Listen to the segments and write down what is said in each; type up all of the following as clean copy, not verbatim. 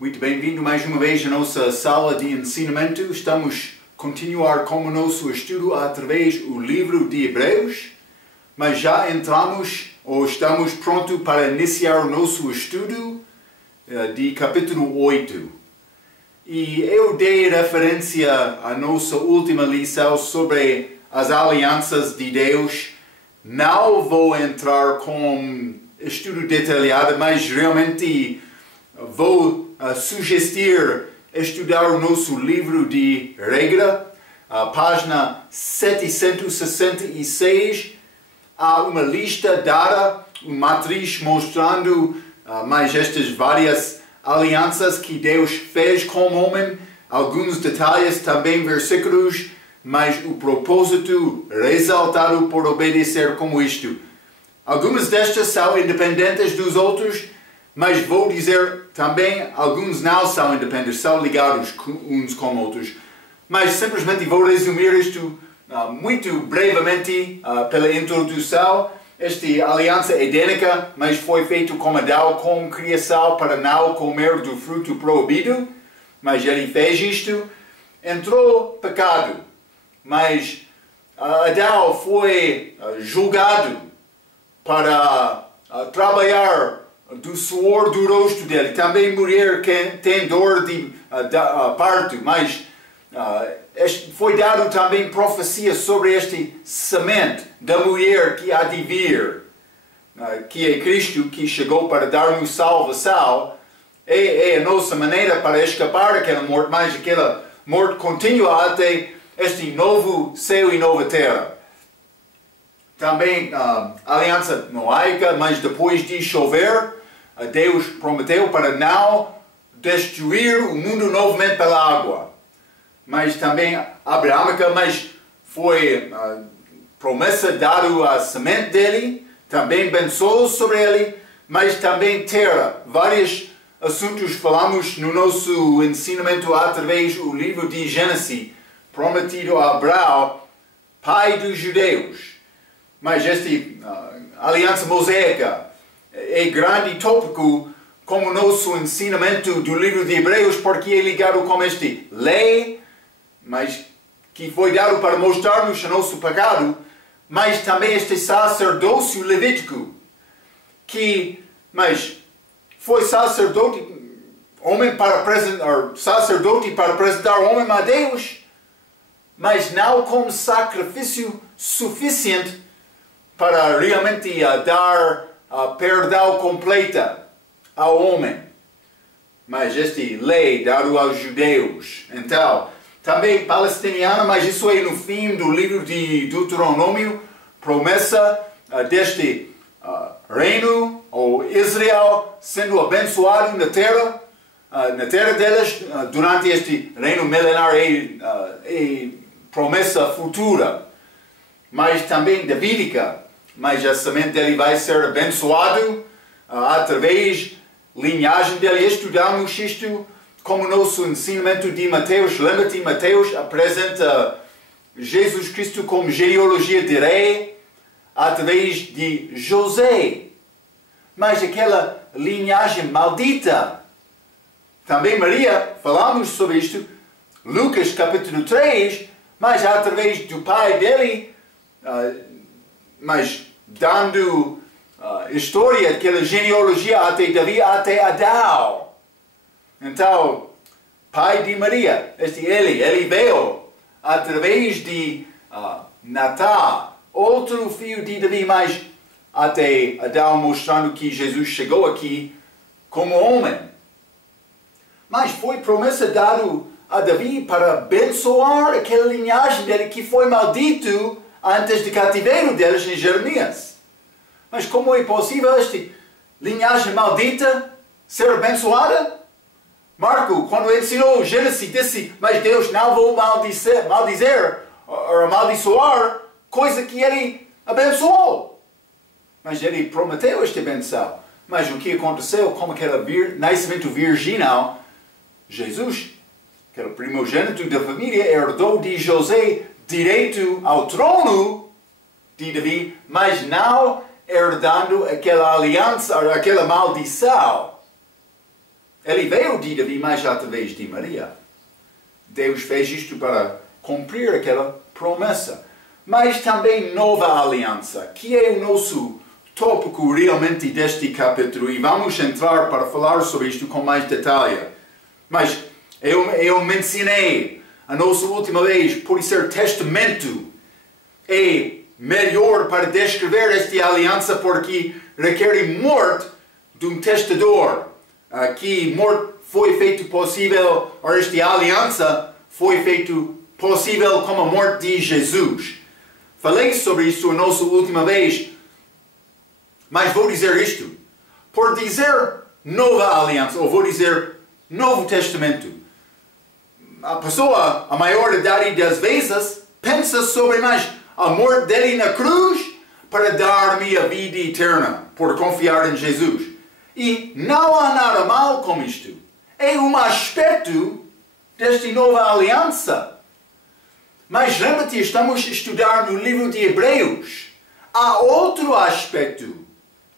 Muito bem-vindo mais uma vez à nossa sala de ensinamento. Estamos a continuar com o nosso estudo através do livro de Hebreus, mas já entramos ou estamos prontos para iniciar o nosso estudo de capítulo 8. E eu dei referência à nossa última lição sobre as alianças de Deus. Não vou entrar com estudo detalhado, mas realmente vou sugerir estudar o nosso livro de regra, a página 766. Há uma lista dada, uma matriz mostrando mais estas várias alianças que Deus fez com o homem, alguns detalhes também versículos, mas o propósito ressaltado por obedecer como isto. Algumas destas são independentes dos outros, mas vou dizer também, alguns não são independentes, são ligados uns com outros. Mas simplesmente vou resumir isto muito brevemente pela introdução. Esta aliança edênica, mas foi feito com Adão com criação para não comer do fruto proibido. Mas ele fez isto. Entrou pecado, mas Adão foi julgado para trabalhar do suor do rosto dele. Também mulher que tem dor de parto, mas foi dado também profecia sobre este semente da mulher que há de vir, que é Cristo, que chegou para dar-nos salvação. É a nossa maneira para escapar daquela morte, mas aquela morte contínua até este novo céu e nova terra. Também aliança noaica, mas depois de chover, Deus prometeu para não destruir o mundo novamente pela água. Mas também abraâmica, mas foi promessa dada à semente dele, também abençoou sobre ele, mas também terra. Vários assuntos falamos no nosso ensinamento através do livro de Gênesis, prometido a Abraão, pai dos judeus. Mas esta aliança mosaica é grande tópico como nosso ensinamento do livro de Hebreus, porque é ligado com este lei, mas que foi dado para mostrar-nos o nosso pecado, mas também este sacerdócio levítico, mas foi sacerdote para apresentar o homem a Deus, mas não com sacrifício suficiente para realmente dar perdão completa ao homem. Mas esta lei dada aos judeus. Então, também palestiniana, mas isso é no fim do livro de Deuteronômio, promessa deste reino, ou Israel, sendo abençoado na terra deles, durante este reino milenar, é promessa futura. Mas também davídica, mas a semente dele vai ser abençoado através da linhagem dele. Estudamos isto como nosso ensinamento de Mateus. Lembra-te, Mateus apresenta Jesus Cristo como genealogia de rei através de José. Mas aquela linhagem maldita. Também Maria, falamos sobre isto, Lucas capítulo 3, mas através do pai dele, mas dando história, aquela genealogia até Davi, até Adão. Então, pai de Maria, ele veio através de Natã, outro filho de Davi, mas até Adão, mostrando que Jesus chegou aqui como homem. Mas foi promessa dada a Davi para abençoar aquela linhagem dele que foi maldito antes do cativeiro deles em Jeremias. Mas como é possível esta linhagem maldita ser abençoada? Marco, quando ensinou Gênesis, disse, mas Deus não vou maldizer ou amaldiçoar coisa que ele abençoou. Mas ele prometeu esta benção. Mas o que aconteceu, como aquele nascimento virginal, Jesus, aquele primogênito da família, herdou de José direito ao trono de Davi, mas não herdando aquela aliança, aquela maldição. Ele veio de Davi, mas através de Maria. Deus fez isto para cumprir aquela promessa. Mas também nova aliança, que é o nosso tópico realmente deste capítulo. E vamos entrar para falar sobre isto com mais detalhe. Mas eu mencionei a nossa última vez, por ser testamento, é melhor para descrever esta aliança porque requer morte de um testador. Que morte foi feito possível, ou esta aliança foi feito possível com a morte de Jesus. Falei sobre isso na nossa última vez, mas vou dizer isto. Por dizer nova aliança, ou vou dizer Novo Testamento, a pessoa, a maioridade das vezes, pensa sobre mais a morte dele na cruz para dar-me a vida eterna, por confiar em Jesus. E não há nada mal com isto. É um aspecto desta nova aliança. Mas lembra-te, estamos a estudar no livro de Hebreus. Há outro aspecto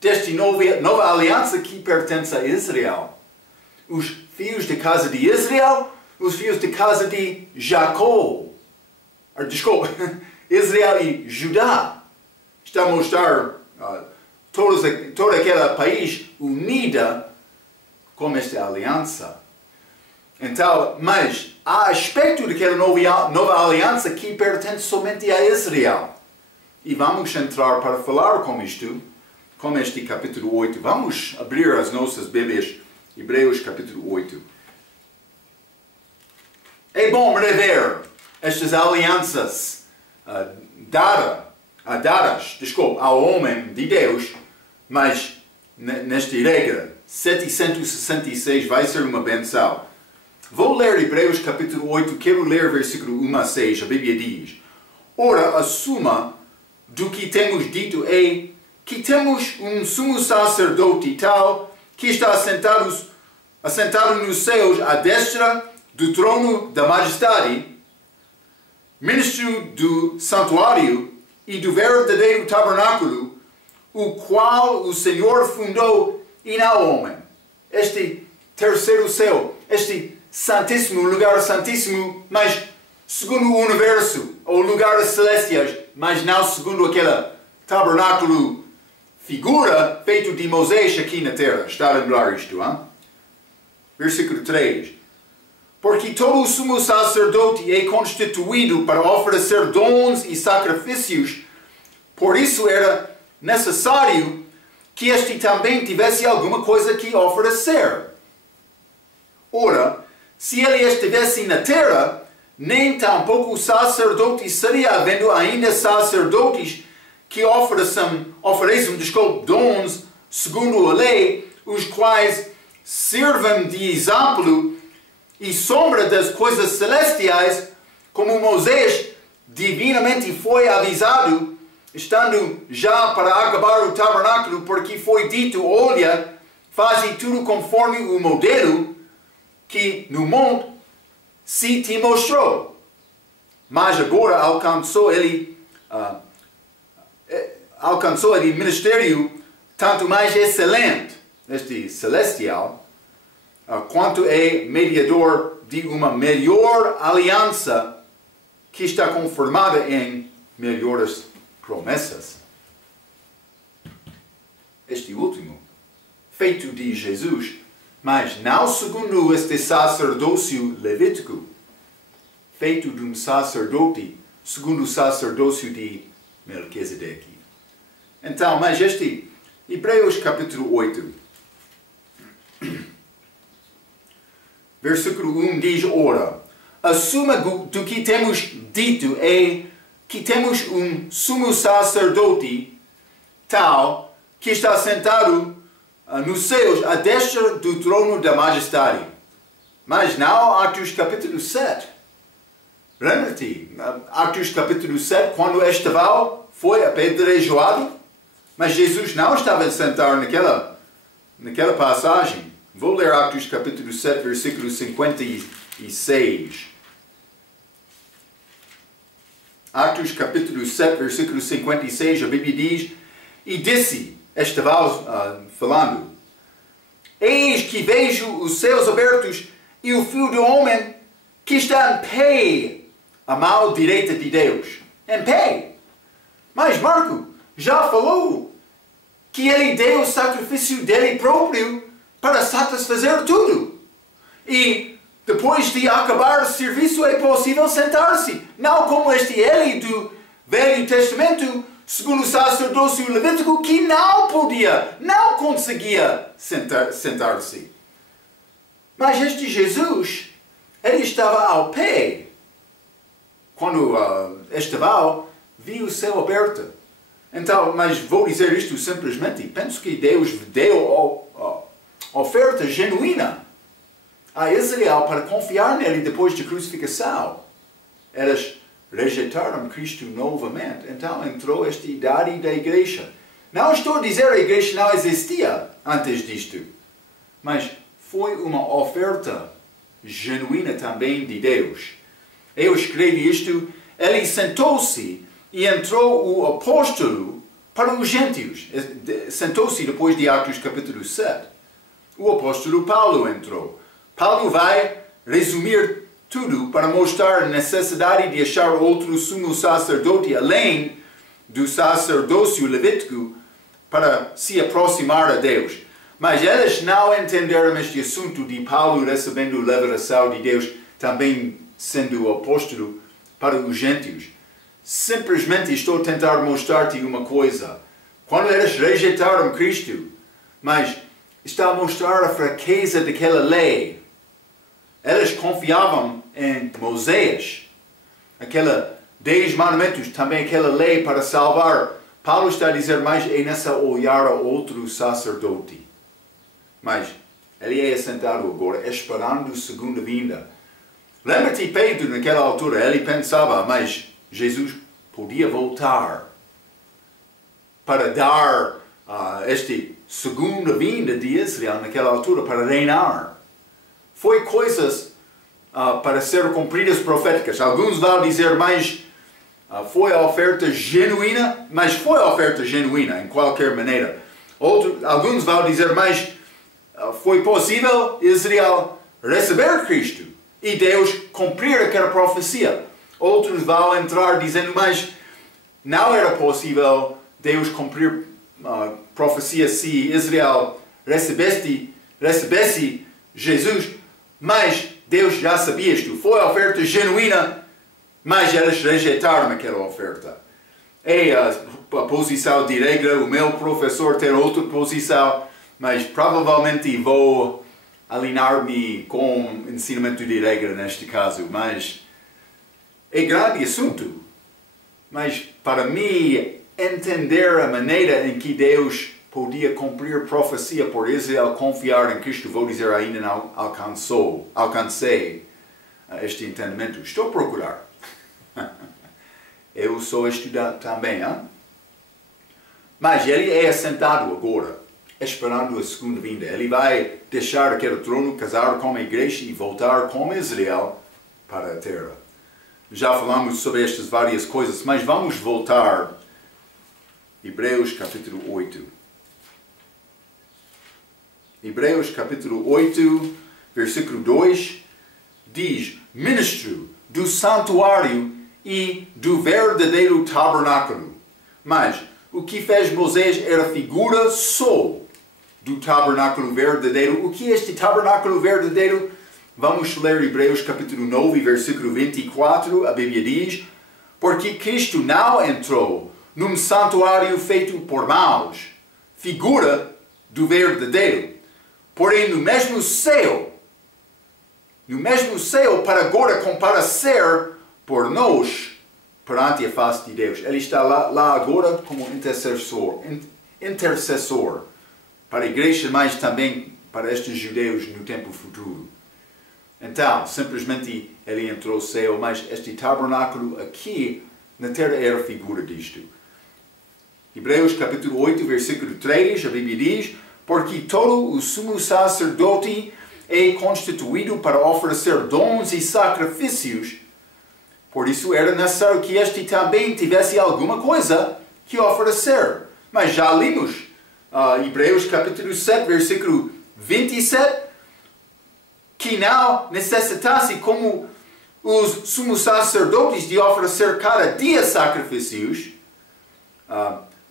desta nova aliança que pertence a Israel. Os filhos da casa de Israel, os filhos da casa de Jacó. Desculpa, Israel e Judá. Está a mostrar todo aquele país unida com esta aliança. Então, mas há aspecto daquela nova aliança que pertence somente a Israel. E vamos entrar para falar com isto, com este capítulo 8. Vamos abrir as nossas Bíblias, Hebreus capítulo 8. É bom rever estas alianças dadas ao homem de Deus, mas nesta regra, 766 vai ser uma benção. Vou ler Hebreus capítulo 8, quero ler versículo 1 a 6, a Bíblia diz: Ora, a suma do que temos dito é que temos um sumo sacerdote tal que está assentado nos céus à destra do trono da majestade, ministro do santuário e do verdadeiro tabernáculo, o qual o Senhor fundou e não homem. Este terceiro céu, este santíssimo, lugar santíssimo, mas segundo o universo, ou lugares celestiais, mas não segundo aquele tabernáculo, figura feito de Moisés aqui na terra. Está a lembrar isto, hein? Versículo 3. Porque todo o sumo sacerdote é constituído para oferecer dons e sacrifícios, por isso era necessário que este também tivesse alguma coisa que oferecer. Ora, se ele estivesse na terra, nem tampouco o sacerdote seria havendo ainda sacerdotes que ofereçam dons segundo a lei, os quais sirvam de exemplo e sombra das coisas celestiais, como Moisés divinamente foi avisado, estando já para acabar o tabernáculo, porque foi dito: olha, faze tudo conforme o modelo que no monte se te mostrou. Mas agora alcançou ele ministério tanto mais excelente, este celestial, quanto é mediador de uma melhor aliança que está conformada em melhores promessas. Este último, feito de Jesus, mas não segundo este sacerdócio levítico, feito de um sacerdote segundo o sacerdócio de Melquisedeque. Então, mas este Hebreus capítulo 8, versículo 1 diz: ora, a suma do que temos dito é que temos um sumo sacerdote tal que está sentado nos céus à destra do trono da majestade. Mas não Atos capítulo 7. Lembra-te, Atos capítulo 7, quando Estevão foi apedrejado, mas Jesus não estava sentado naquela passagem. Vou ler Atos capítulo 7, versículo 56. Atos capítulo 7, versículo 56, a Bíblia diz: e disse, Estevão falando, Eis que vejo os céus abertos e o Filho do Homem que está em pé à mão direita de Deus. Em pé. Mas Marco já falou que ele deu o sacrifício dele próprio para satisfazer tudo. E depois de acabar o serviço é possível sentar-se. Não como este Eli do Velho Testamento, segundo o sacerdócio levítico, que não conseguia sentar-se. Mas este Jesus, ele estava ao pé. Quando Estevão viu o céu aberto. Então, mas vou dizer isto simplesmente. Penso que Deus deu oferta genuína a Israel para confiar nele depois da crucificação. Eles rejeitaram Cristo novamente. Então entrou esta idade da igreja. Não estou a dizer que a igreja não existia antes disto. Mas foi uma oferta genuína também de Deus. Eu escrevi isto. Ele sentou-se e entrou o apóstolo para os gentios. Sentou-se depois de Atos capítulo 7. O apóstolo Paulo entrou. Paulo vai resumir tudo para mostrar a necessidade de achar outro sumo sacerdote além do sacerdócio levítico para se aproximar a Deus. Mas eles não entenderam este assunto de Paulo recebendo a revelação de Deus também sendo o apóstolo para os gentios. Simplesmente estou a tentar mostrar-te uma coisa. Quando eles rejeitaram Cristo, mas está a mostrar a fraqueza daquela lei. Eles confiavam em Moisés. Aquela 10 mandamentos, também aquela lei para salvar. Paulo está a dizer, mas é nessa olhar a outro sacerdote. Mas ele é assentado agora, esperando a segunda vinda. Lembra-te, Pedro, naquela altura, ele pensava, mas Jesus podia voltar para dar esta segunda vinda de Israel naquela altura, para reinar. Foi coisas para ser cumpridas proféticas. Alguns vão dizer, mas foi a oferta genuína, mas foi a oferta genuína, em qualquer maneira. Alguns vão dizer, mas foi possível Israel receber Cristo e Deus cumprir aquela profecia. Outros vão entrar dizendo, mas não era possível Deus cumprir a profecia se Israel recebesse Jesus, mas Deus já sabia isto. Foi a oferta genuína, mas eles rejeitaram aquela oferta. É a posição de regra, o meu professor tem outra posição, mas provavelmente vou alinhar-me com o ensinamento de regra neste caso. Mas é grande assunto. Mas para mim, entender a maneira em que Deus podia cumprir a profecia por Israel confiar em Cristo, vou dizer, ainda não alcancei este entendimento. Estou a procurar. Eu sou estudante também, hein? Mas ele é assentado agora, esperando a segunda vinda. Ele vai deixar aquele trono, casar com a igreja e voltar com Israel para a terra. Já falamos sobre estas várias coisas, mas vamos voltar. Hebreus capítulo 8. Hebreus capítulo 8, versículo 2, diz, ministro do santuário e do verdadeiro tabernáculo. Mas o que fez Moisés era figura só do tabernáculo verdadeiro. O que é este tabernáculo verdadeiro? Vamos ler Hebreus capítulo 9, versículo 24. A Bíblia diz, porque Cristo não entrou num santuário feito por mãos, figura do verdadeiro, porém no mesmo céu para agora comparecer por nós perante a face de Deus. Ele está lá agora como intercessor para a igreja, mas também para estes judeus no tempo futuro. Então, simplesmente ele entrou no céu, mas este tabernáculo aqui na terra era figura disto. Hebreus capítulo 8, versículo 3, a Bíblia diz, porque todo o sumo sacerdote é constituído para oferecer dons e sacrifícios. Por isso era necessário que este também tivesse alguma coisa que oferecer. Mas já lemos Hebreus capítulo 7, versículo 27, que não necessitasse como os sumos sacerdotes de oferecer cada dia sacrifícios,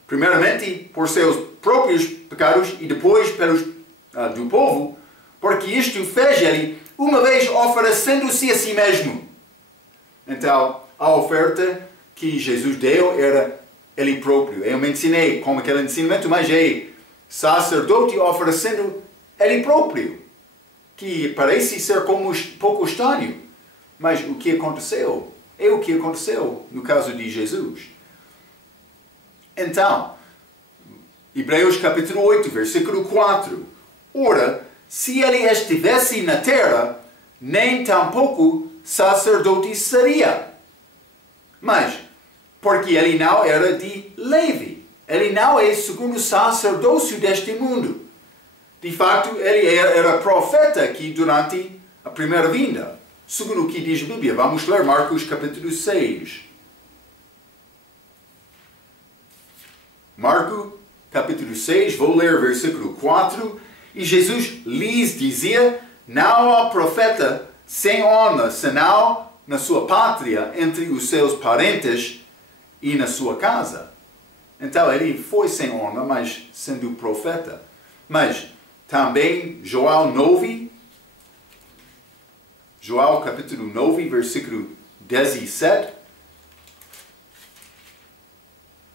primeiramente por seus próprios pecados e depois pelos do povo, porque isto fez ele uma vez oferecendo-se a si mesmo. Então, a oferta que Jesus deu era ele próprio. Eu mencionei como aquele ensinamento, mas é sacerdote oferecendo ele próprio, que parece ser como um pouco estranho. Mas o que aconteceu? É o que aconteceu no caso de Jesus. Então, Hebreus capítulo 8, versículo 4. Ora, se ele estivesse na terra, nem tampouco sacerdote seria. Mas, porque ele não era de Levi, ele não é segundo o sacerdócio deste mundo. De facto, ele era profeta aqui durante a primeira vinda. Segundo o que diz a Bíblia, vamos ler Marcos capítulo 6. Marcos capítulo 6, vou ler versículo 4. E Jesus lhes dizia, não há profeta sem honra, senão na sua pátria, entre os seus parentes e na sua casa. Então ele foi sem honra, mas sendo profeta. Mas também João 9, João capítulo 9, versículo 17.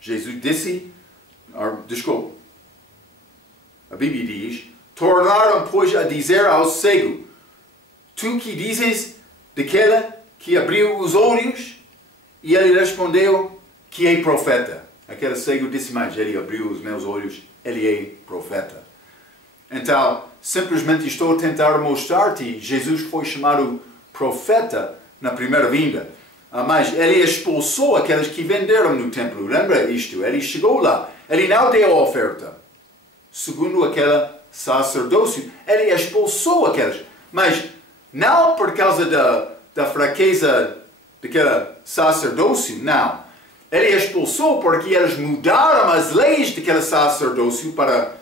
Jesus disse, desculpa, a Bíblia diz, tornaram, pois, a dizer ao cego, tu que dizes daquele que abriu os olhos? E ele respondeu que é profeta. Aquele cego disse, mas ele abriu os meus olhos, ele é profeta. Então, simplesmente estou a tentar mostrar-te, Jesus foi chamado profeta na primeira vinda. Mas ele expulsou aqueles que venderam no templo. Lembra isto? Ele chegou lá. Ele não deu a oferta. Segundo aquele sacerdócio, ele expulsou aqueles. Mas não por causa da fraqueza daquele sacerdócio, não. Ele expulsou porque eles mudaram as leis daquele sacerdócio para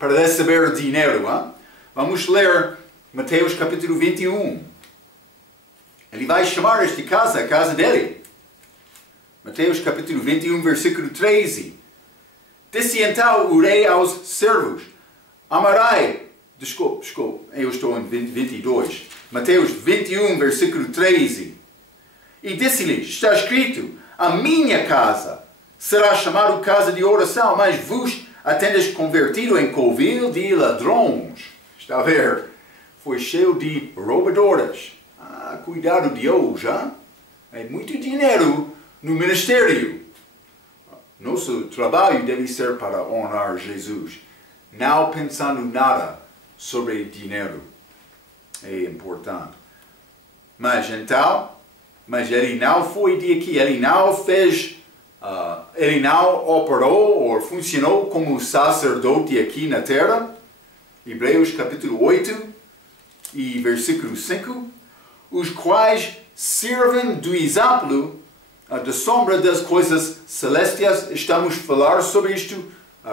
receber dinheiro. Hein? Vamos ler Mateus capítulo 21. Ele vai chamar esta casa a casa dele. Mateus capítulo 21, versículo 13. Disse então o rei aos servos, amarai, desculpe, eu estou em 22. Mateus 21, versículo 13. E disse-lhes, está escrito, a minha casa será chamada casa de oração, mas vos a tendes convertido em covil de ladrões. Está a ver? Foi cheio de roubadoras. Cuidado de hoje, hein? É muito dinheiro no ministério. Nosso trabalho deve ser para honrar Jesus, não pensando nada sobre dinheiro. É importante. Mas ele não foi de aqui, ele não fez, ele não operou ou funcionou como sacerdote aqui na terra. Hebreus capítulo 8 e versículo 5. Os quais servem do exemplo da sombra das coisas celestiais. Estamos a falar sobre isto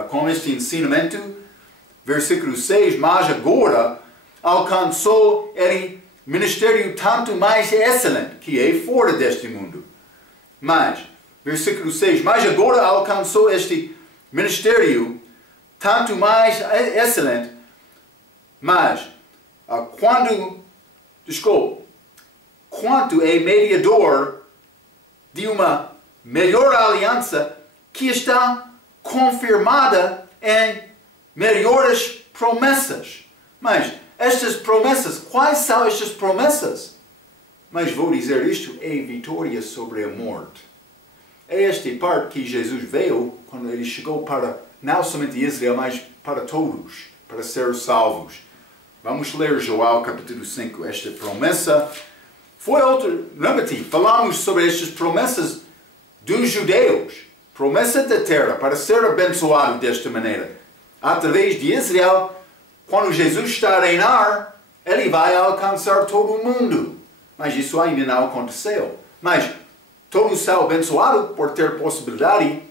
com este ensinamento. Versículo 6. Mas agora alcançou ele ministério tanto mais excelente, que é fora deste mundo. Mas, versículo 6. Mas agora alcançou este ministério tanto mais excelente. Mas, quanto é mediador de uma melhor aliança que está confirmada em melhores promessas. Mas estas promessas, quais são estas promessas? Mas vou dizer isto, é vitória sobre a morte. É esta parte que Jesus veio quando ele chegou para não somente Israel, mas para todos, para ser salvos. Vamos ler João capítulo 5, esta promessa. Foi outra, lembra-te, falamos sobre estas promessas dos judeus. Promessa da terra para ser abençoado desta maneira. Através de Israel, quando Jesus está a reinar, ele vai alcançar todo o mundo. Mas isso ainda não aconteceu. Mas todos são abençoados por ter possibilidade de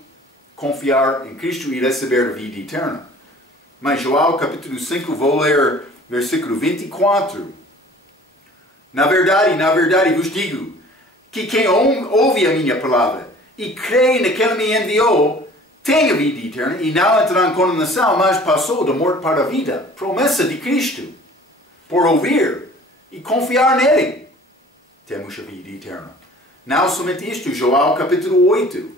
confiar em Cristo e receber a vida eterna. Mas João capítulo 5, vou ler versículo 24. Na verdade vos digo, que quem ouve a minha palavra e crê naquele que me enviou, tem a vida eterna e não entrará em condenação, mas passou da morte para a vida. Promessa de Cristo. Por ouvir e confiar nele, temos a vida eterna. Não somente isto, João capítulo 8.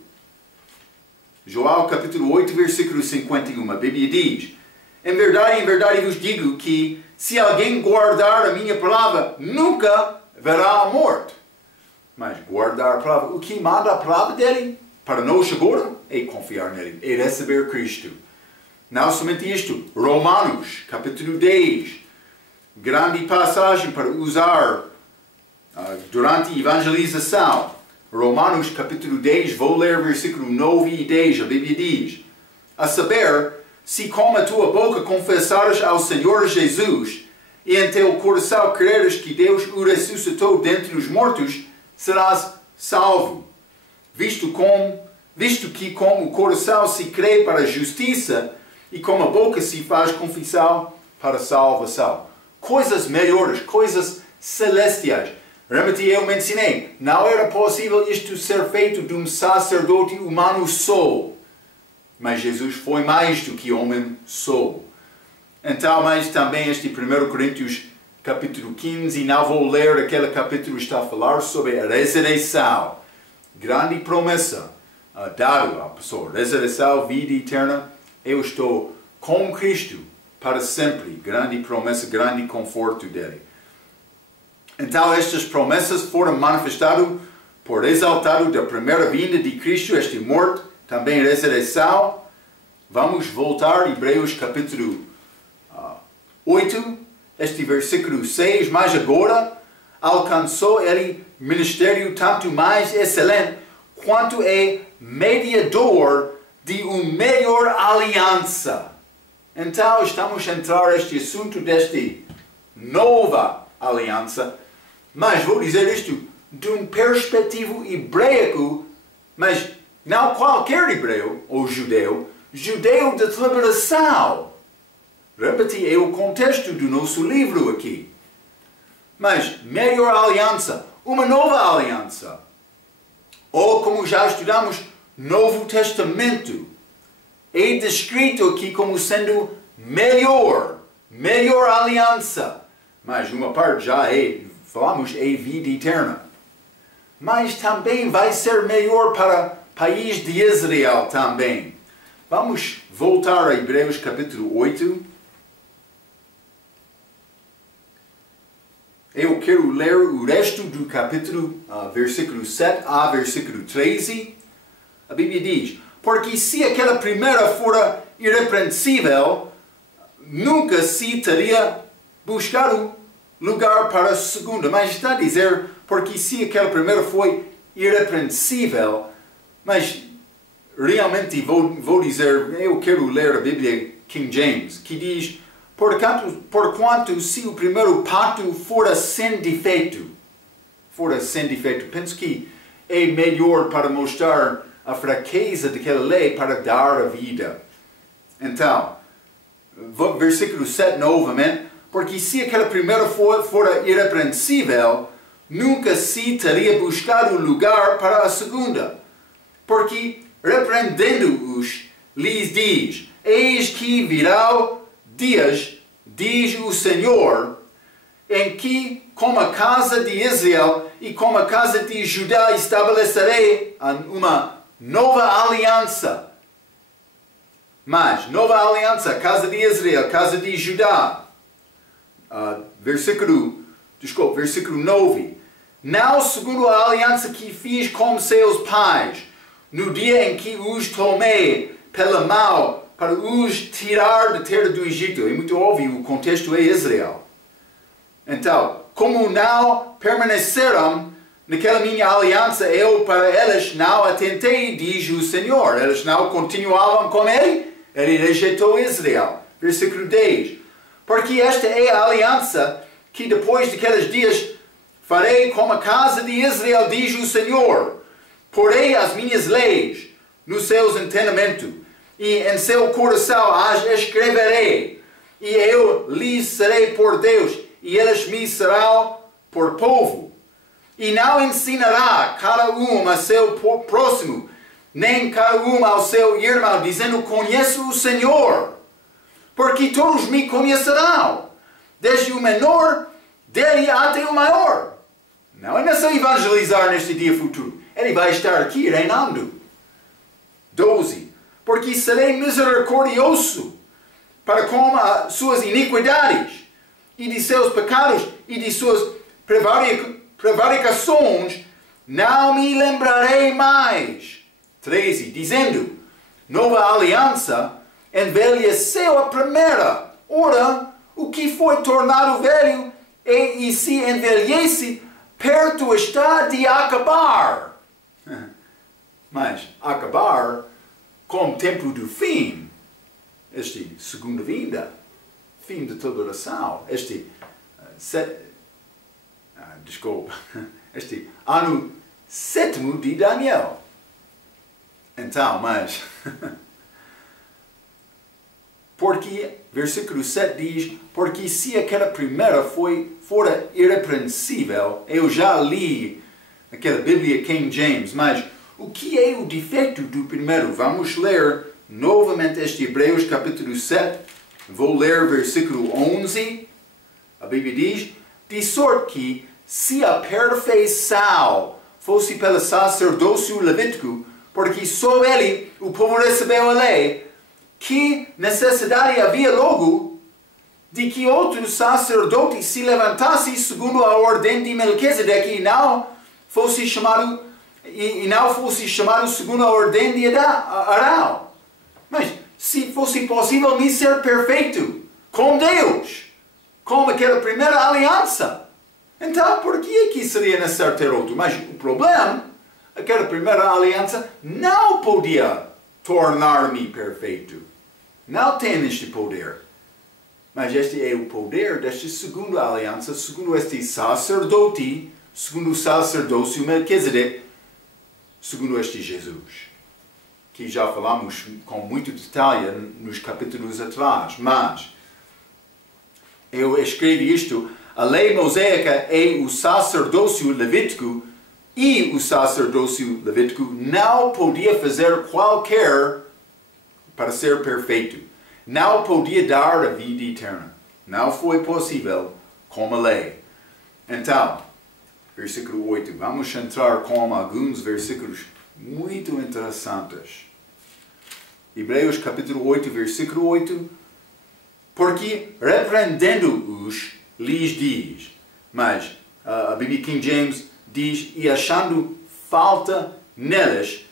João capítulo 8, versículo 51. A Bíblia diz: em verdade vos digo que se alguém guardar a minha palavra, nunca verá a morte. Mas guardar a palavra, o que manda a palavra dele para nós agora é confiar nele, é receber Cristo. Não somente isto, Romanos capítulo 10. Grande passagem para usar durante a evangelização. Romanos capítulo 10, vou ler versículo 9 e 10, a Bíblia diz: a saber, se com a tua boca confessares ao Senhor Jesus e em teu coração creres que Deus o ressuscitou dentre os mortos, serás salvo. Visto que com o coração se crê para a justiça e com a boca se faz confissão para a salvação. Coisas melhores, coisas celestiais. Realmente eu mencionei, não era possível isto ser feito de um sacerdote humano só. Mas Jesus foi mais do que homem só. Então, mas também este 1 Coríntios capítulo 15, não vou ler aquele capítulo que está a falar sobre a ressurreição. Grande promessa dada à pessoa. Ressurreição, vida eterna. Eu estou com Cristo para sempre. Grande promessa, grande conforto dele. Então, estas promessas foram manifestadas por resultado da primeira vinda de Cristo, esta morte, também ressurreição. Vamos voltar a Hebreus capítulo 8, este versículo 6. Mas agora alcançou ele ministério tanto mais excelente, quanto é mediador de uma melhor aliança. Então, estamos a entrar neste assunto desta nova aliança. Mas vou dizer isto de uma perspectiva hebraico, mas não qualquer hebreu ou judeu de liberação. Repeti, é o contexto do nosso livro aqui. Mas melhor aliança, uma nova aliança. Ou como já estudamos, Novo Testamento. É descrito aqui como sendo melhor aliança. Mas uma parte já falamos, é vida eterna. Mas também vai ser melhor para o país de Israel também. Vamos voltar a Hebreus capítulo 8. Eu quero ler o resto do capítulo, versículo 7 a versículo 13. A Bíblia diz: porque se aquela primeira fora irrepreensível, nunca se teria buscado lugar para a segunda. Mas está a dizer, porque se aquela primeira foi irrepreensível, mas realmente vou dizer, eu quero ler a Bíblia King James, que diz: porquanto se o primeiro pacto fora sem defeito, penso que é melhor para mostrar a fraqueza daquela lei para dar a vida. Então, versículo 7 novamente: porque se aquela primeira fora irrepreensível, nunca se teria buscado lugar para a segunda. Porque, repreendendo-os, lhes diz: eis que virão dias, diz o Senhor, em que, como a casa de Israel e como a casa de Judá, estabelecerei uma nova aliança. Mas, nova aliança, casa de Israel, casa de Judá. Versículo 9. Não segundo a aliança que fiz com seus pais, no dia em que os tomei pela mão para os tirar da terra do Egito. É muito óbvio, o contexto é Israel. Então, como não permaneceram naquela minha aliança, eu para eles não atentei, diz o Senhor. Eles não continuavam com ele rejeitou Israel. Versículo 10. Porque esta é a aliança que depois daqueles dias farei com a casa de Israel, diz o Senhor. Porei as minhas leis nos seus entendimentos e em seu coração as escreverei, e eu lhes serei por Deus, e eles me serão por povo. E não ensinará cada um a seu próximo, nem cada um ao seu irmão, dizendo, conheço o Senhor, porque todos me conhecerão, desde o menor dele até o maior. Não é necessário evangelizar neste dia futuro. Ele vai estar aqui reinando. 12. Porque serei misericordioso para com as suas iniquidades, e de seus pecados, e de suas prevaricações, não me lembrarei mais. 13. Dizendo, nova aliança envelheceu a primeira. Ora, o que foi tornado velho e se envelhece, perto está de acabar. Mas acabar com o tempo do fim, este segunda vinda, fim de toda oração, este ano sétimo de Daniel. Então, mas porque, versículo 7 diz, porque se aquela primeira fora irrepreensível, eu já li aquela Bíblia King James, mas o que é o defeito do primeiro? Vamos ler novamente este Hebreus capítulo 7, vou ler versículo 11, a Bíblia diz, de sorte que se a perfeição fosse pelo sacerdócio levítico, porque só ele, o povo recebeu a lei, que necessidade havia logo de que outro sacerdote se levantasse segundo a ordem de Melquisedeque e não fosse chamado segundo a ordem de Arão. Mas se fosse possível me ser perfeito com Deus, como aquela primeira aliança, então por que seria necessário ter outro? Mas o problema, aquela primeira aliança não podia tornar-me perfeito. Não tem este poder. Mas este é o poder desta segunda aliança, segundo este sacerdote, segundo o sacerdócio Melquisedeque, segundo este Jesus, que já falamos com muito detalhe nos capítulos atrás. Mas eu escrevi isto, a lei mosaica é o sacerdócio levítico, e o sacerdócio levítico não podia fazer qualquer para ser perfeito. Não podia dar a vida eterna. Não foi possível com a lei. Então, versículo 8. Vamos entrar com alguns versículos muito interessantes. Hebreus capítulo 8, versículo 8. Porque repreendendo-os, lhes diz. Mas a Bíblia King James diz, e achando falta neles,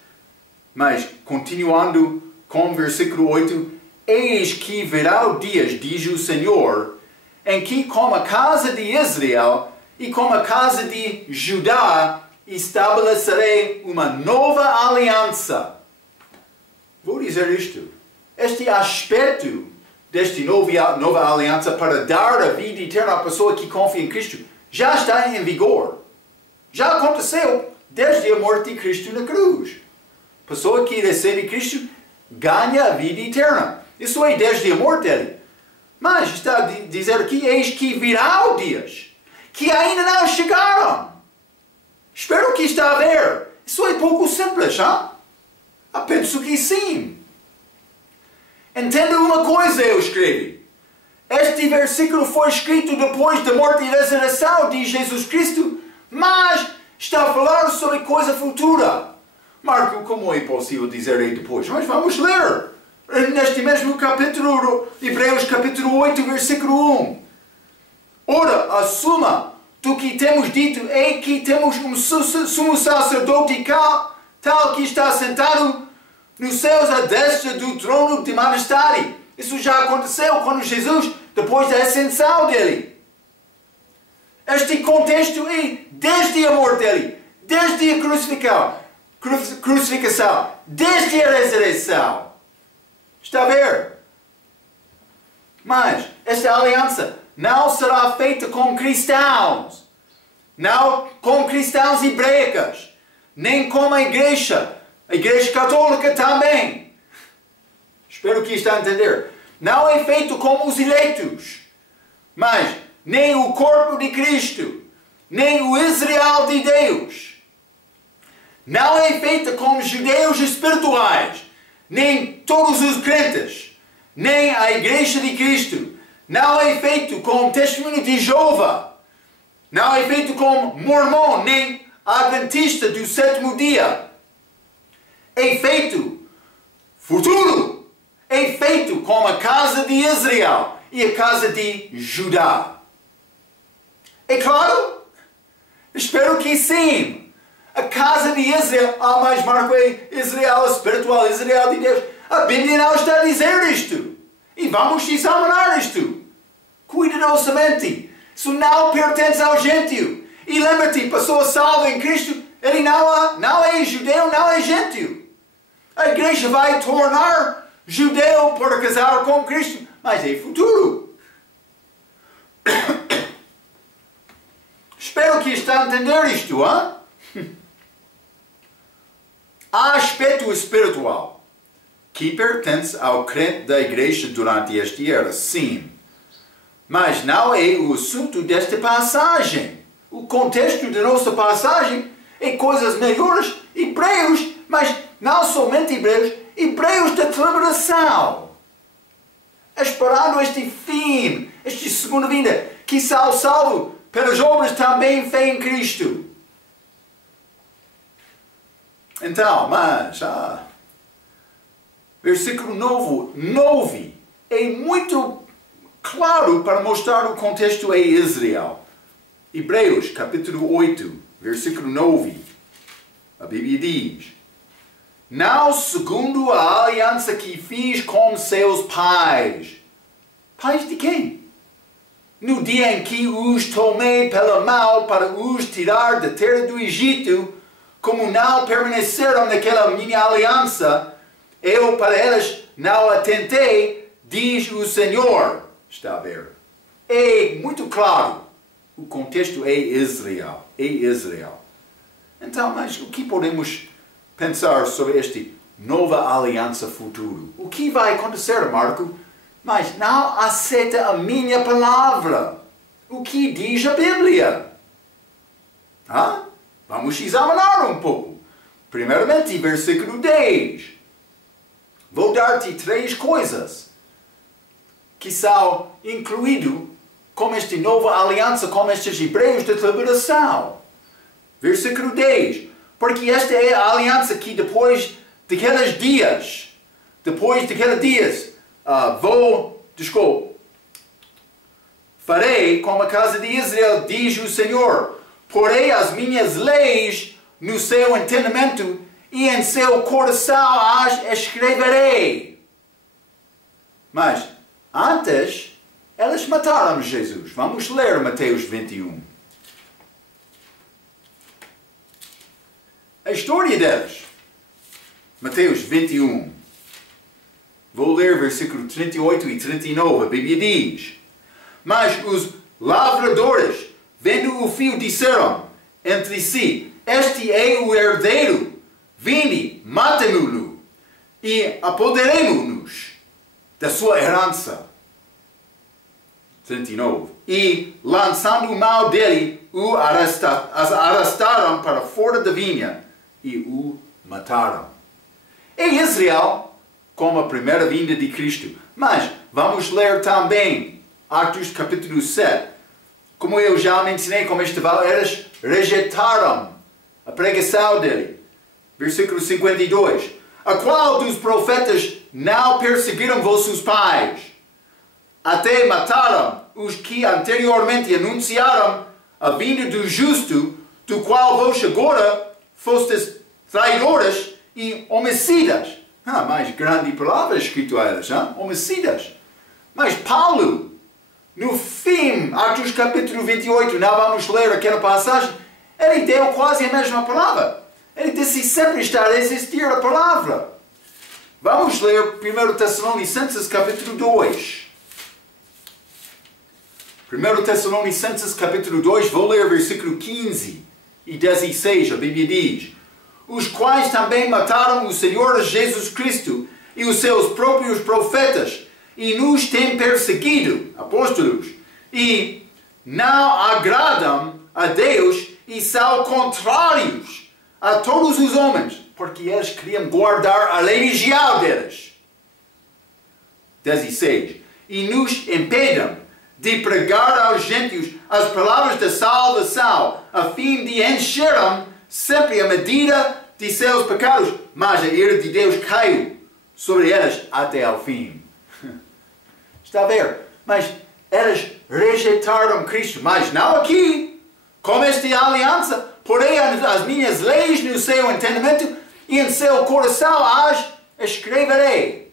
mas continuando com o versículo 8, eis que virá o dias, diz o Senhor, em que com a casa de Israel e com a casa de Judá estabelecerei uma nova aliança. Vou dizer isto. Este aspecto desta nova aliança para dar a vida eterna à pessoa que confia em Cristo já está em vigor. Já aconteceu desde a morte de Cristo na cruz. A pessoa que recebe Cristo ganha a vida eterna. Isso é desde a morte dele. Mas está a dizer aqui, eis que virá o dias, que ainda não chegaram. Espero que está a ver. Isso é pouco simples, hein? Eu penso que sim. Entenda uma coisa, eu escrevi. Este versículo foi escrito depois da morte e ressurreição de Jesus Cristo, mas está a falar sobre coisa futura. Marco, como é possível dizer aí depois? Mas vamos ler. Neste mesmo capítulo, Hebreus capítulo 8, versículo 1. Ora, a suma do que temos dito é que temos um sumo sacerdote tal que está sentado nos céus à destra do trono de majestade. Isso já aconteceu quando Jesus, depois da ascensão dele. Este contexto é desde a morte dele, desde a crucificação, desde a ressurreição. Está a ver? Mas esta aliança não será feita com cristãos. Não com cristãos hebreicos. Nem com a igreja católica também. Espero que está a entender. Não é feito como os eleitos, mas nem o corpo de Cristo, nem o Israel de Deus. Não é feito como judeus espirituais, nem todos os crentes, nem a igreja de Cristo. Não é feito com testemunho de Jeová. Não é feito com mormon, nem adventista do sétimo dia. É feito futuro. É feito com a casa de Israel e a casa de Judá. É claro? Espero que sim. A casa de Israel, mas Marco é Israel espiritual, Israel de Deus. A Bíblia não está a dizer isto. E vamos examinar isto cuidadosamente. Isso não pertence ao gentio. E lembra-te, pessoa salva em Cristo, ele não é judeu, não é gentio. A igreja vai tornar judeu para casar com Cristo, mas é futuro. Espero que está a entender isto, hein? Há aspecto espiritual que pertence ao crente da igreja durante esta era, sim. Mas não é o assunto desta passagem. O contexto da nossa passagem é coisas melhores, hebreus, mas não somente hebreus, hebreus da tribulação. Esperando este fim, esta segunda vinda, que são salvos pelas obras também fé em Cristo. Então, versículo 9 é muito claro para mostrar o contexto em Israel. Hebreus, capítulo 8, versículo 9. A Bíblia diz: não segundo a aliança que fiz com seus pais. Pais de quem? No dia em que os tomei pela mão para os tirar da terra do Egito, como não permaneceram naquela minha aliança, eu para elas não atentei, diz o Senhor. Está a ver? É muito claro. O contexto é Israel. É Israel. Então, mas o que podemos pensar sobre esta nova aliança futuro? O que vai acontecer, Marco? Mas não aceita a minha palavra. O que diz a Bíblia? Vamos examinar um pouco. Primeiramente, versículo 10. Vou dar-te 3 coisas que são incluídos como esta nova aliança, como estes hebreus da tribulação. Versículo 10. Porque esta é a aliança que depois daqueles dias, farei com a casa de Israel, diz o Senhor. Porei as minhas leis no seu entendimento e em seu coração as escreverei. Mas antes, elas mataram Jesus. Vamos ler Mateus 21. A história deles. Mateus 21. Vou ler versículo 38 e 39. A Bíblia diz: mas os lavradores, vendo o filho, disseram entre si: este é o herdeiro. Vinde, matemo-lo e apoderemo-nos da sua herança. 39. E, lançando mão dele, o arrastaram para fora da vinha e o mataram. É Israel como a primeira vinda de Cristo. Mas vamos ler também Atos capítulo 7. Como eu já mencionei, como eles rejeitaram a pregação dele. Versículo 52. A qual dos profetas não perseguiram vossos pais? Até mataram os que anteriormente anunciaram a vinda do justo, do qual vós agora fostes traidores e homicidas. Mais grande palavra escrito a eles, homicidas. Mas Paulo, no fim, Atos capítulo 28, não vamos ler aquela passagem, ele deu quase a mesma palavra. Ele disse sempre estar a existir a palavra. Vamos ler 1 Tessalonicenses capítulo 2. 1 Tessalonicenses capítulo 2, vou ler versículo 15 e 16, a Bíblia diz: os quais também mataram o Senhor Jesus Cristo, e os seus próprios profetas, e nos têm perseguido, apóstolos, e não agradam a Deus e são contrários a todos os homens, porque eles queriam guardar a religião deles. 16. E nos impedem de pregar aos gentios as palavras da salvação, a fim de encherem sempre a medida de seus pecados, mas a ira de Deus caiu sobre eles até ao fim. Está a ver? Mas eles rejeitaram Cristo, mas não aqui. Com esta aliança, porém as minhas leis no seu entendimento e em seu coração as escreverei.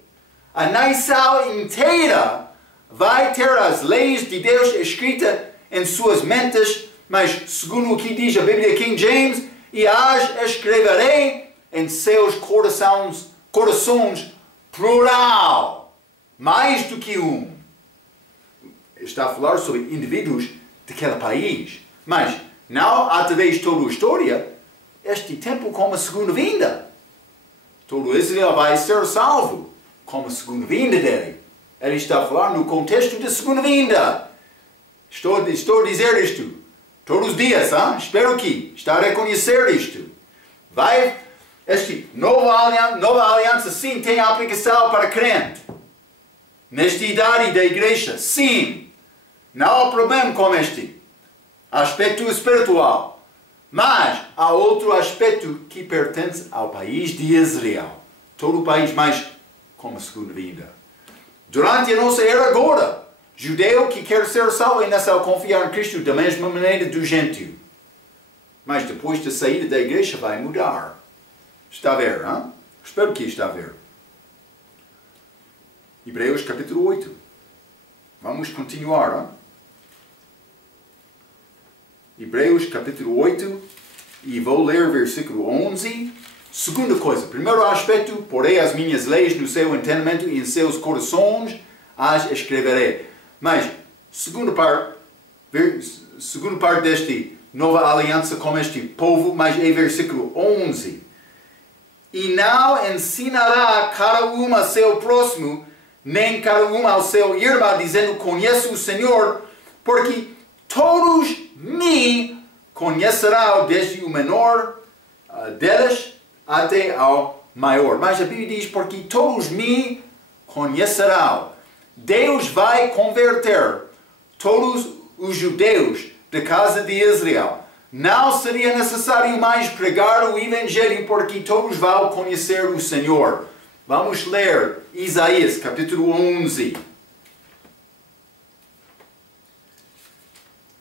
A nação inteira vai ter as leis de Deus escritas em suas mentes, mas segundo o que diz a Bíblia King James, e as escreverei em seus corações plural, mais do que um. Está a falar sobre indivíduos daquele país, mas não através de toda a história, este tempo como a segunda vinda. Todo Israel vai ser salvo como a segunda vinda dele. Ele está a falar no contexto da segunda vinda. Estou a dizer isto todos os dias, hein? Espero que está a reconhecer isto. Esta nova aliança sim tem aplicação para crente. Nesta idade da igreja, sim. Não há problema com este aspecto espiritual. Mas há outro aspecto que pertence ao país de Israel. Todo o país, mas como a segunda vinda. Durante a nossa era agora, judeu que quer ser salvo e nessa confiar em Cristo da mesma maneira do gentio. Mas depois da saída da igreja vai mudar. Está a ver, hein? Espero que está a ver. Hebreus capítulo 8. Vamos continuar, hein? Hebreus capítulo 8 e vou ler versículo 11. Segunda coisa, primeiro aspecto, porém as minhas leis no seu entendimento e em seus corações as escreverei. Mas, segunda parte desta nova aliança com este povo, mas é versículo 11. E não ensinará cada um a seu próximo, nem cada um ao seu irmão, dizendo, conheço o Senhor, porque todos me conhecerão, desde o menor deles até ao maior. Mas a Bíblia diz, porque todos me conhecerão. Deus vai converter todos os judeus da casa de Israel. Não seria necessário mais pregar o Evangelho, porque todos vão conhecer o Senhor. Vamos ler Isaías capítulo 11.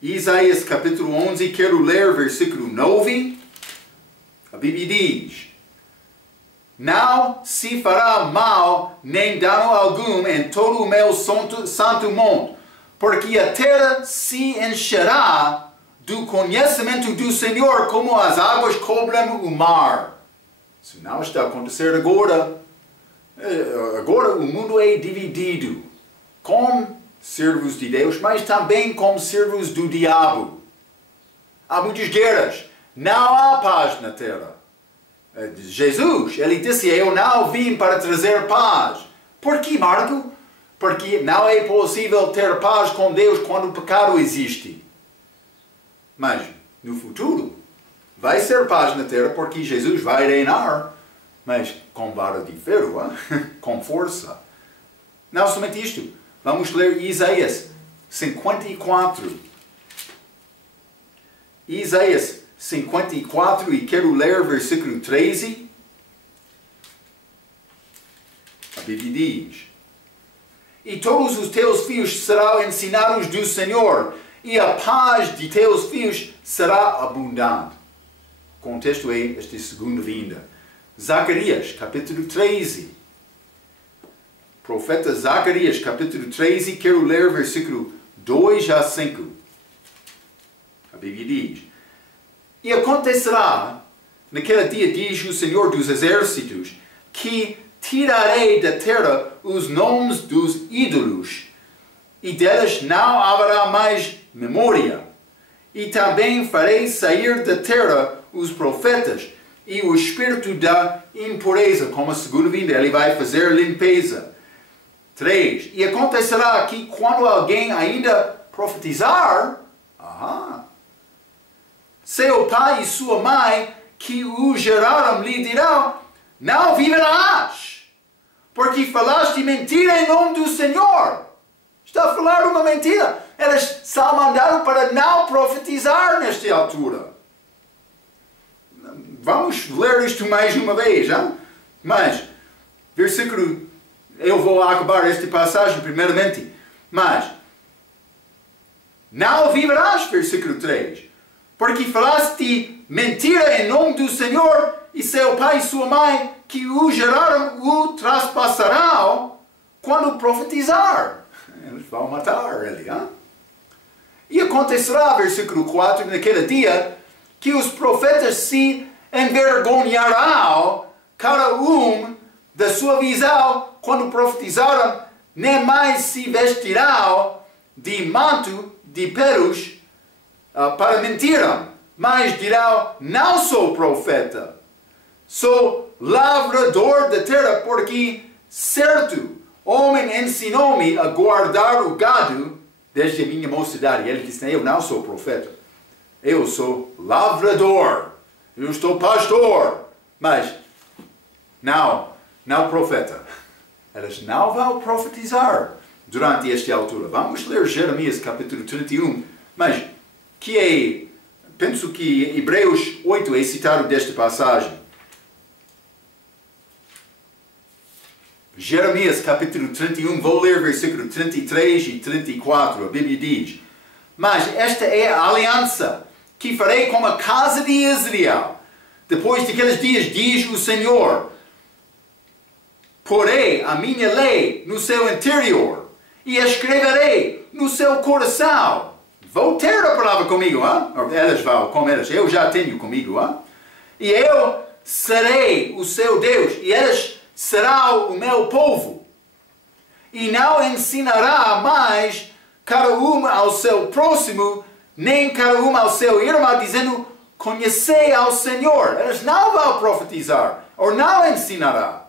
Isaías capítulo 11, quero ler versículo 9. A Bíblia diz, não se fará mal nem dano algum em todo o meu santo monte, porque a terra se encherá do conhecimento do Senhor, como as águas cobrem o mar. Isso não está a acontecer agora. Agora o mundo é dividido com servos de Deus, mas também com servos do diabo. Há muitas guerras. Não há paz na terra. Jesus, ele disse, eu não vim para trazer paz. Por que, Marco? Porque não é possível ter paz com Deus quando o pecado existe. Mas, no futuro, vai ser paz na terra porque Jesus vai reinar, mas com vara de ferro, com força. Não somente isto. Vamos ler Isaías 54. Isaías 54 e quero ler versículo 13. A Bíblia diz, e todos os teus filhos serão ensinados do Senhor, e a paz de teus filhos será abundante. O contexto é esta segunda vinda. Zacarias, capítulo 13. Profeta Zacarias, capítulo 13, quero ler versículo 2 a 5. A Bíblia diz, e acontecerá, naquele dia, diz o Senhor dos Exércitos, que tirarei da terra os nomes dos ídolos, e deles não haverá mais memória. E também farei sair da terra os profetas, e o espírito da impureza, como a segunda vinda, ele vai fazer limpeza. 3. E acontecerá que quando alguém ainda profetizar, seu pai e sua mãe que o geraram lhe dirão, não viverás, porque falaste mentira em nome do Senhor. Está a falar uma mentira. Eles são mandados para não profetizar nesta altura. Vamos ler isto mais uma vez, hein? Mas, versículo, eu vou acabar esta passagem primeiramente, mas, não viverás, versículo 3, porque falaste mentira em nome do Senhor, e seu pai e sua mãe, que o geraram, o traspassarão quando profetizar. Eles vão matar ele, hein? E acontecerá, versículo 4, naquele dia, que os profetas se envergonharão, cada um da sua visão, quando profetizaram, nem mais se vestirão de manto de pelos para mentiram, mas dirão, não sou profeta, sou lavrador da terra, porque certo homem ensinou-me a guardar o gado desde a minha mocidade. Ele disse, eu não sou profeta, eu sou lavrador, eu estou pastor, mas não profeta. Eles não vão profetizar durante esta altura. Vamos ler Jeremias capítulo 31, mas penso que Hebreus 8 é citado desta passagem. Jeremias capítulo 31, vou ler versículo 33 e 34, a Bíblia diz, mas esta é a aliança que farei com a casa de Israel. Depois daqueles dias, diz o Senhor, porei a minha lei no seu interior e a escreverei no seu coração. Vou ter a palavra comigo, hein? Elas vão com elas, eu já tenho comigo, hein? E eu serei o seu Deus, e elas serão o meu povo. E não ensinará mais cada um ao seu próximo, nem cada um ao seu irmão, dizendo, conhecei ao Senhor. Elas não vão profetizar, ou não ensinará.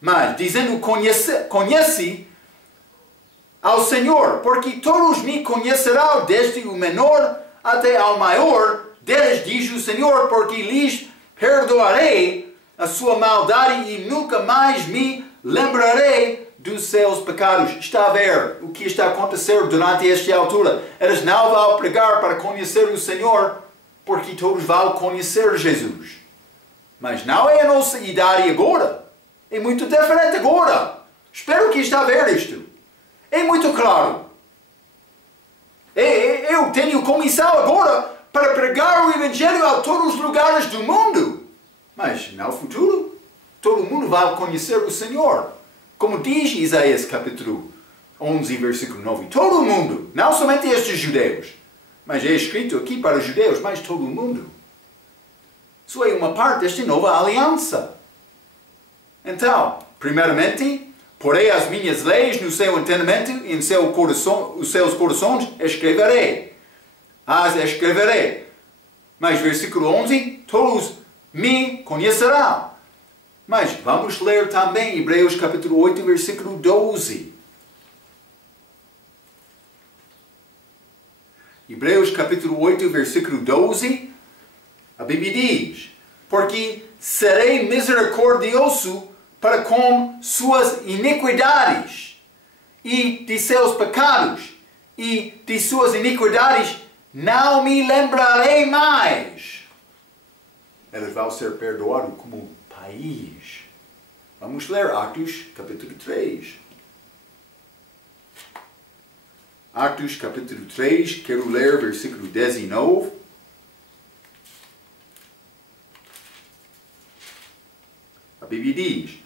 Mas, dizendo, conhece ao Senhor, porque todos me conhecerão, desde o menor até ao maior deles, diz o Senhor, porque lhes perdoarei a sua maldade e nunca mais me lembrarei dos seus pecados. Está a ver o que está a acontecer durante esta altura. Eles não vão pregar para conhecer o Senhor, porque todos vão conhecer Jesus. Mas não é a nossa idade agora. É muito diferente agora. Espero que está a ver isto. É muito claro. Eu tenho comissão agora para pregar o Evangelho a todos os lugares do mundo. Mas no futuro, todo mundo vai conhecer o Senhor. Como diz Isaías capítulo 11, versículo 9. Todo mundo, não somente estes judeus. Mas é escrito aqui para os judeus, mas todo mundo. Isso é uma parte desta nova aliança. Então, primeiramente, porei as minhas leis no seu entendimento e em seu coração, os seus corações escreverei. As escreverei. Mas versículo 11, todos me conhecerão. Mas vamos ler também Hebreus capítulo 8, versículo 12. Hebreus capítulo 8, versículo 12, a Bíblia diz, porque serei misericordioso para com suas iniquidades, e de seus pecados, e de suas iniquidades não me lembrarei mais. Eles vão ser perdoados como país. Vamos ler Atos capítulo 3. Atos capítulo 3, quero ler versículo 19. A Bíblia diz,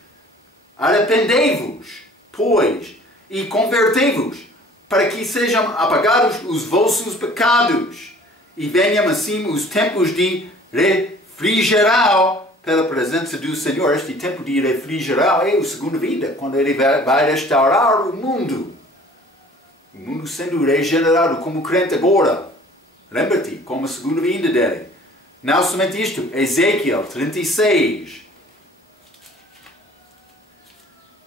arrependei-vos, pois, e convertei-vos, para que sejam apagados os vossos pecados, e venham assim os tempos de refrigeração pela presença do Senhor. Este tempo de refrigeração é a segunda vinda, quando Ele vai restaurar o mundo. O mundo sendo regenerado como crente agora. Lembra-te, como a segunda vinda dele. Não somente isto, Ezequiel 36.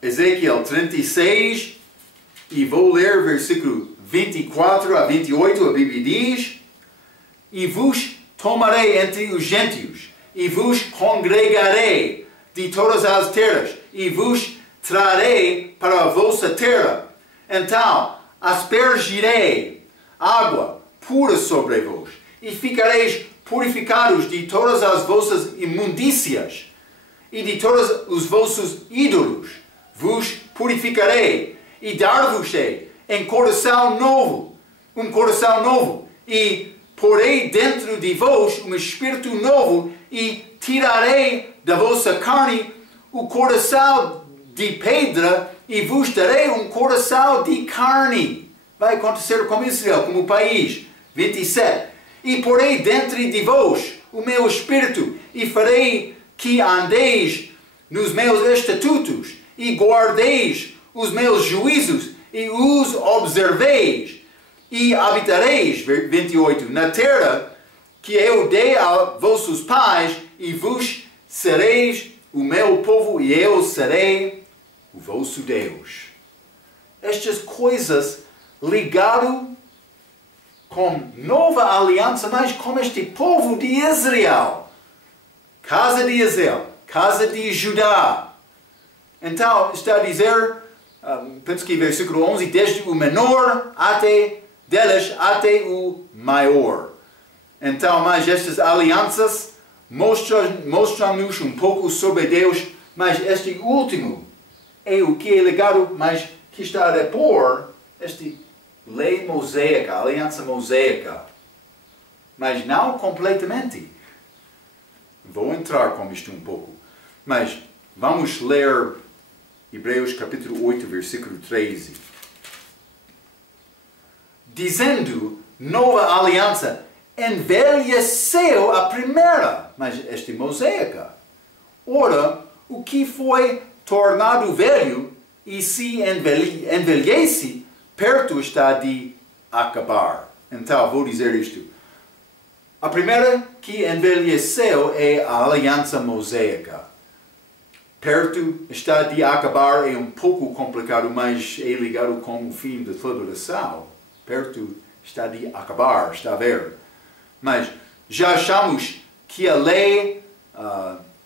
Ezequiel 36, e vou ler versículo 24 a 28, a Bíblia diz: E vos tomarei entre os gentios, e vos congregarei de todas as terras, e vos trarei para a vossa terra. Então aspergirei água pura sobre vós, e ficareis purificados de todas as vossas imundícias, e de todos os vossos ídolos vos purificarei, e dar-vos-ei um coração novo, e porei dentro de vós um espírito novo, e tirarei da vossa carne o coração de pedra, e vos darei um coração de carne. Vai acontecer com Israel, como país. 27. E porei dentro de vós o meu espírito, e farei que andeis nos meus estatutos, e guardeis os meus juízos, e os observeis, e habitareis, 28, na terra que eu dei a vossos pais, e vos sereis o meu povo, e eu serei o vosso Deus. Estas coisas ligaram com nova aliança, mas com este povo de Israel. Casa de Israel, casa de Judá. Então, está a dizer, penso que versículo 11, desde o menor deles até o maior. Então, mas estas alianças mostram-nos um pouco sobre Deus, mas este último é o que é ligado, mas que está a repor este lei mosaica, aliança mosaica. Mas não completamente. Vou entrar com isto um pouco. Mas vamos ler Hebreus capítulo 8, versículo 13. Dizendo, nova aliança envelheceu a primeira, mas esta mosaica. Ora, o que foi tornado velho e se envelhece, perto está de acabar. Então, vou dizer isto. A primeira que envelheceu é a aliança mosaica. Perto está de acabar, é um pouco complicado, mas é ligado com o fim da tribulação. Perto está de acabar, está a ver. Mas já achamos que a lei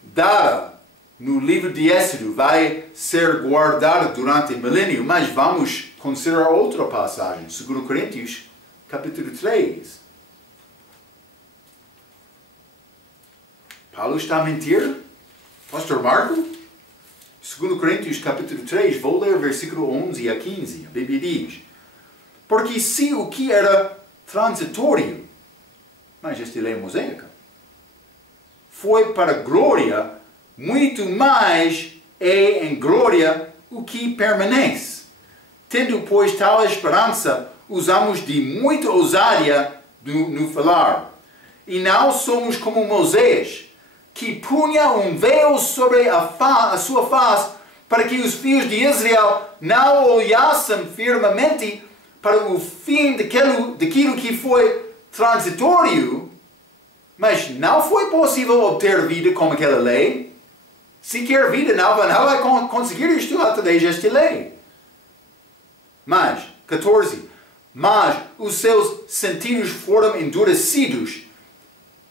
dada no livro de Êxodo vai ser guardada durante o milênio, mas vamos considerar outra passagem, 2 Coríntios, capítulo 3. Paulo está a mentir? Pastor Marco? 2 Coríntios, capítulo 3, vou ler versículo 11 a 15. A Bíblia diz: Porque se o que era transitório, mas esta lei mosaica, foi para glória, muito mais é em glória o que permanece. Tendo, pois, tal esperança, usamos de muita ousadia no falar. E não somos como Moisés, que punha um véu sobre a sua face, para que os filhos de Israel não olhassem firmemente para o fim daquilo que foi transitório. Mas não foi possível obter vida com aquela lei. Se quer vida, não vai conseguir isto através desta lei. Mas, 14. Mas os seus sentidos foram endurecidos,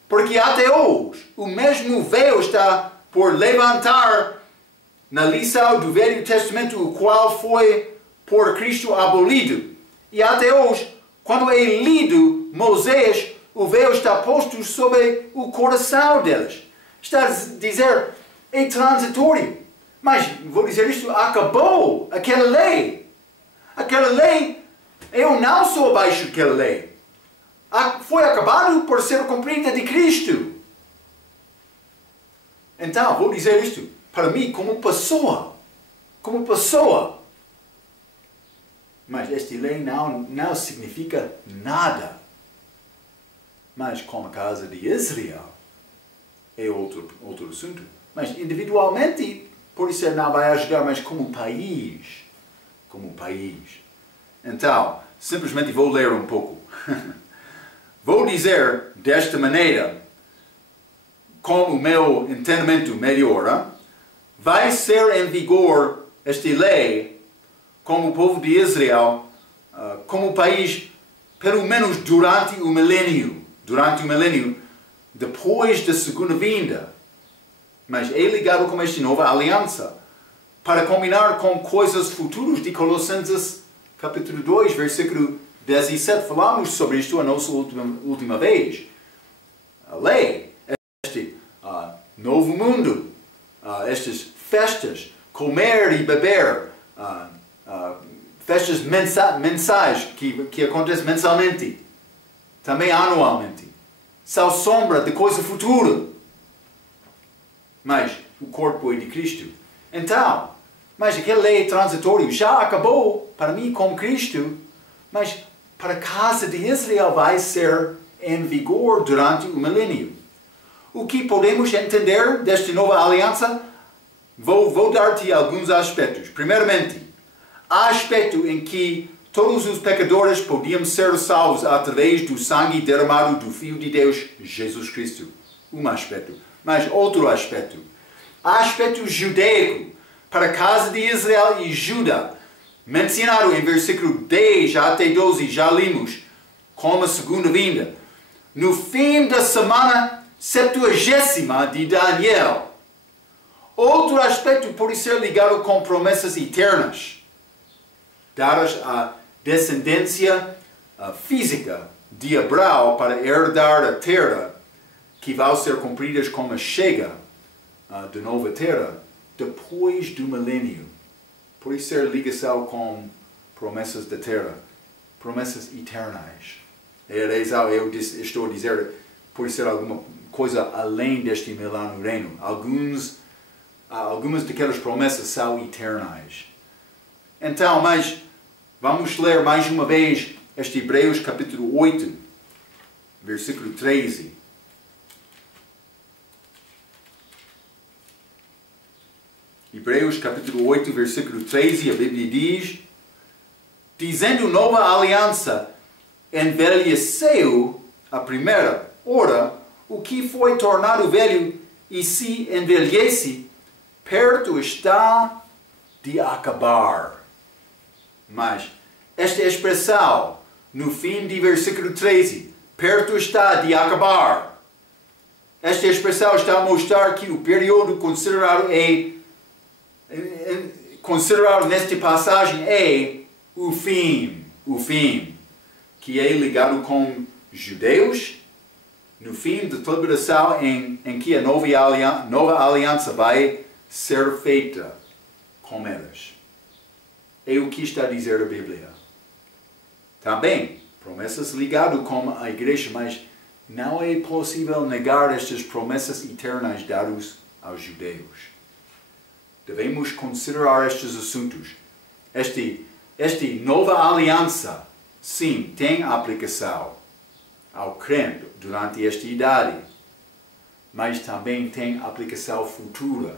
porque até hoje o mesmo véu está por levantar na lição do Velho Testamento, o qual foi por Cristo abolido. E até hoje, quando é lido Moisés, o véu está posto sobre o coração deles. Está a dizer, é transitório. Mas, vou dizer isto, acabou aquela lei. Aquela lei, eu não sou abaixo daquela lei. Foi acabado por ser cumprida de Cristo. Então, vou dizer isto, para mim, como pessoa. Mas esta lei não significa nada. Mas como a casa de Israel, é outro assunto. Mas individualmente, por isso não vai ajudar, mas como país. Então, simplesmente vou ler um pouco. Vou dizer desta maneira, com o meu entendimento melhor, vai ser em vigor esta lei como o povo de Israel, como país, pelo menos durante o milênio, depois da segunda vinda. Mas é ligado com esta nova aliança, para combinar com coisas futuras de Colossenses capítulo 2, versículo 17. Falamos sobre isto a nossa última vez. A lei, este novo mundo, estas festas, comer e beber, festas mensais que acontecem mensalmente, também anualmente, são sombra de coisa futura. Mas o corpo é de Cristo. Então, mas aquela lei transitória já acabou para mim com Cristo, mas para a casa de Israel vai ser em vigor durante o milênio. O que podemos entender desta nova aliança? Vou dar-te alguns aspectos. Primeiramente, há aspecto em que todos os pecadores podiam ser salvos através do sangue derramado do Filho de Deus, Jesus Cristo. Um aspecto. Mas outro aspecto. Aspecto judaico para a casa de Israel e Judá, mencionado em versículo 10 até 12, já limos, como a segunda vinda. No fim da semana 70ª de Daniel. Outro aspecto pode ser ligado com promessas eternas, dadas à descendência física de Abraão para herdar a terra, que vai ser cumpridas como a chega da nova terra depois do milênio. Pode ser ligação com promessas da terra, promessas eternas. Eu estou a dizer, pode ser alguma coisa além deste milênio reino. Algumas daquelas promessas são eternas. Então, mas vamos ler mais uma vez este Hebreus capítulo 8, versículo 13. Hebreus capítulo 8, versículo 13, a Bíblia diz: dizendo nova aliança, envelheceu a primeira. Ora, o que foi tornado velho e se envelhece, perto está de acabar. Mas esta expressão, no fim de versículo 13, perto está de acabar. Esta expressão está a mostrar que o período considerado nesta passagem é o fim, que é ligado com judeus, no fim da tribulação em que a nova aliança vai ser feita com elas. É o que está a dizer a Bíblia. Também, promessas ligadas com a igreja, mas não é possível negar estas promessas eternas dadas aos judeus. Devemos considerar estes assuntos. Esta nova aliança, sim, tem aplicação ao crente durante esta idade, mas também tem aplicação futura.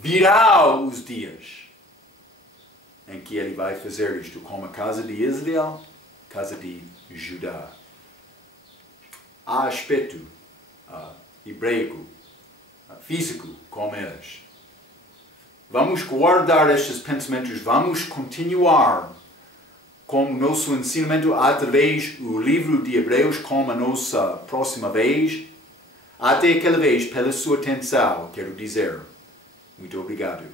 Virá os dias em que ele vai fazer isto como a casa de Israel, casa de Judá. Há aspecto hebraico, físico com elas. Vamos guardar estes pensamentos, vamos continuar com o nosso ensinamento através do livro de Hebreus como a nossa próxima vez. Até aquela vez, pela sua atenção, quero dizer muito obrigado.